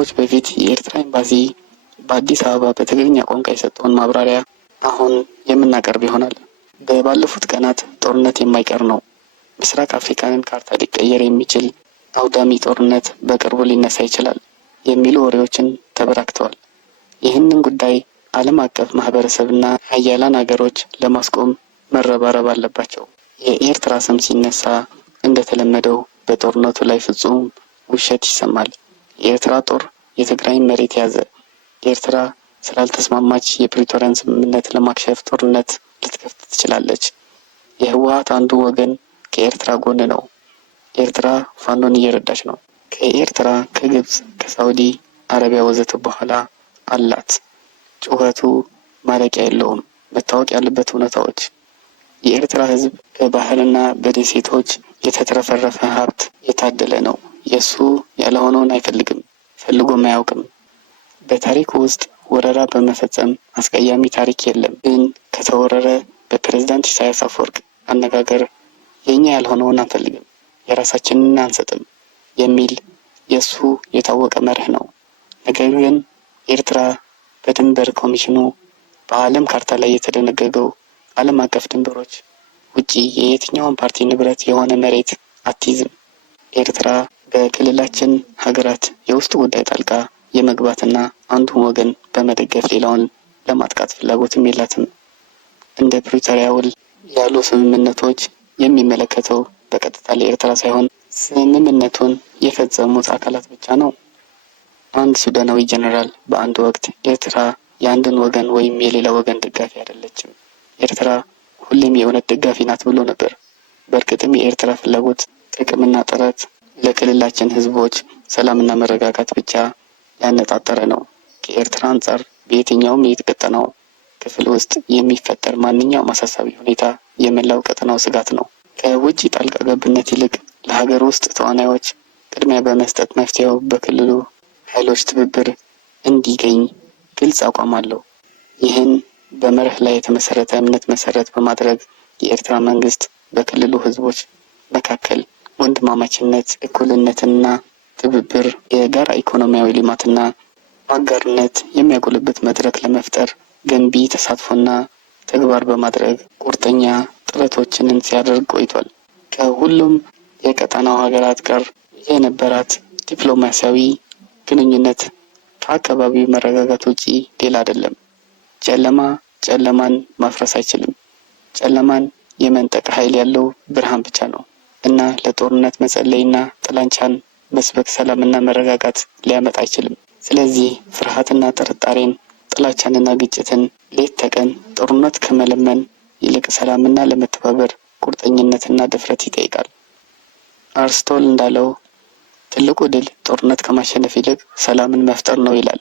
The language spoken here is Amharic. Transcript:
ከደቂቃዎች በፊት የኤርትራ ኤምባሲ በአዲስ አበባ በትግርኛ ቋንቋ የሰጠውን ማብራሪያ አሁን የምናቀርብ ይሆናል። ባለፉት ቀናት ጦርነት የማይቀር ነው። ምስራቅ አፍሪካንን ካርታ ሊቀየር የሚችል አውዳሚ ጦርነት በቅርቡ ሊነሳ ይችላል የሚሉ ወሬዎችን ተበራክተዋል። ይህንን ጉዳይ ዓለም አቀፍ ማህበረሰብና ሀያላን ሀገሮች ለማስቆም መረባረብ አለባቸው። የኤርትራ ስም ሲነሳ እንደተለመደው በጦርነቱ ላይ ፍጹም ውሸት ይሰማል። የኤርትራ ጦር የትግራይን መሬት ያዘ። ኤርትራ ስላልተስማማች የፕሪቶሪያን ስምምነት ለማክሸፍ ጦርነት ልትከፍት ትችላለች። የህወሓት አንዱ ወገን ከኤርትራ ጎን ነው። ኤርትራ ፋኖን እየረዳች ነው። ከኤርትራ፣ ከግብጽ፣ ከሳውዲ አረቢያ ወዘተ በኋላ አላት። ጩኸቱ ማለቂያ የለውም። መታወቅ ያለበት እውነታዎች የኤርትራ ህዝብ በባህልና በደሴቶች የተትረፈረፈ ሀብት የታደለ ነው። የሱ ያልሆነውን አይፈልግም፣ ፈልጎም አያውቅም። በታሪኩ ውስጥ ወረራ በመፈጸም አስቀያሚ ታሪክ የለም። ግን ከተወረረ በፕሬዝዳንት ኢሳያስ አፈወርቅ አነጋገር የኛ ያልሆነውን አንፈልግም፣ የራሳችንን አንሰጥም የሚል የሱ የታወቀ መርህ ነው። ነገር ግን ኤርትራ በድንበር ኮሚሽኑ በዓለም ካርታ ላይ የተደነገገው ዓለም አቀፍ ድንበሮች ውጪ የየትኛውን ፓርቲ ንብረት የሆነ መሬት አትይዝም። ኤርትራ በክልላችን ሀገራት የውስጥ ጉዳይ ጣልቃ የመግባትና አንዱን ወገን በመደገፍ ሌላውን ለማጥቃት ፍላጎትም የላትም። እንደ ፕሪቶሪያ ውል ያሉ ስምምነቶች የሚመለከተው በቀጥታ ለኤርትራ ሳይሆን ስምምነቱን የፈጸሙት አካላት ብቻ ነው። አንድ ሱዳናዊ ጀነራል በአንድ ወቅት ኤርትራ የአንድን ወገን ወይም የሌላ ወገን ደጋፊ አይደለችም፣ ኤርትራ ሁሌም የእውነት ደጋፊ ናት ብሎ ነበር። በእርግጥም የኤርትራ ፍላጎት፣ ጥቅምና ጥረት ለክልላችን ህዝቦች ሰላምና መረጋጋት ብቻ ያነጣጠረ ነው። ከኤርትራ አንጻር በየትኛውም የቀጠናው ክፍል ውስጥ የሚፈጠር ማንኛውም አሳሳቢ ሁኔታ የመላው ቀጠናው ስጋት ነው። ከውጭ ጣልቃ ገብነት ይልቅ ለሀገር ውስጥ ተዋናዮች ቅድሚያ በመስጠት መፍትሄው በክልሉ ኃይሎች ትብብር እንዲገኝ ግልጽ አቋም አለው። ይህን በመርህ ላይ የተመሰረተ እምነት መሰረት በማድረግ የኤርትራ መንግስት በክልሉ ህዝቦች መካከል ወንድማማችነት፣ እኩልነትና ትብብር፣ የጋራ ኢኮኖሚያዊ ልማትና አጋርነት የሚያጎልበት መድረክ ለመፍጠር ገንቢ ተሳትፎና ተግባር በማድረግ ቁርጠኛ ጥረቶችን ሲያደርግ ቆይቷል። ከሁሉም የቀጠናው ሀገራት ጋር የነበራት ዲፕሎማሲያዊ ግንኙነት ከአካባቢው መረጋጋት ውጪ ሌላ አይደለም። ጨለማ ጨለማን ማፍረስ አይችልም። ጨለማን የመንጠቅ ኃይል ያለው ብርሃን ብቻ ነው እና ለጦርነት መጸለይና ጥላቻን መስበክ ሰላምና መረጋጋት ሊያመጣ አይችልም። ስለዚህ ፍርሃትና ጥርጣሬን፣ ጥላቻንና ግጭትን ሌት ተቀን ጦርነት ከመለመን ይልቅ ሰላምና ለመተባበር ቁርጠኝነትና ድፍረት ይጠይቃል። አርስቶል እንዳለው ትልቁ ድል ጦርነት ከማሸነፍ ይልቅ ሰላምን መፍጠር ነው ይላል።